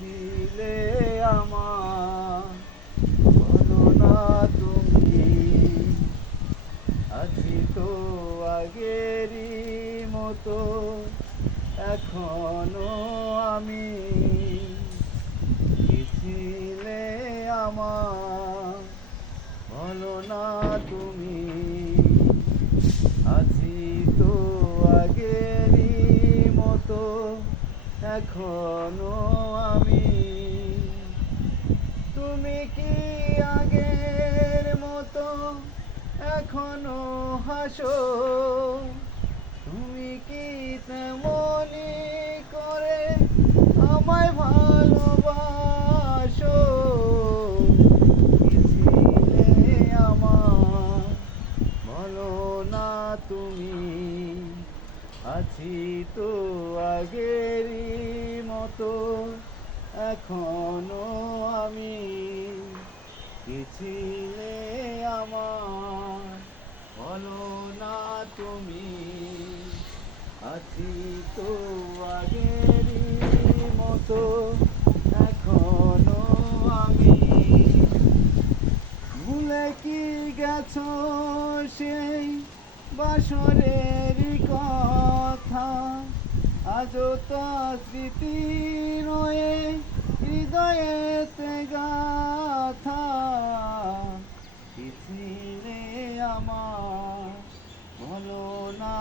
ছিলে আমার, বলো না তুমি। আছি তো আগেরই মতো, এখনো আমি। কি ছিলে আমার, বলো না তুমি। আছি তো আগেরই মতো, এখনো আমি। তুমি কি আগের মতো এখনো হাসো? তুমি কি তেমনি করে আমায় ভালোবাসো? কি ছিলে আমার, বলো না তুমি। আছি তো আগেরই মতো, এখনো আমি। কি ছিলে আমার, বলো না তুমি। আছি তো আগেরই মতো, এখনো আমি। ভুলে কি গেছো সেই বাসরেরই কথা? আজও তা স্মৃতি রয়ে হৃদয়েতে গাথা। কি ছিলে আমার, বলো না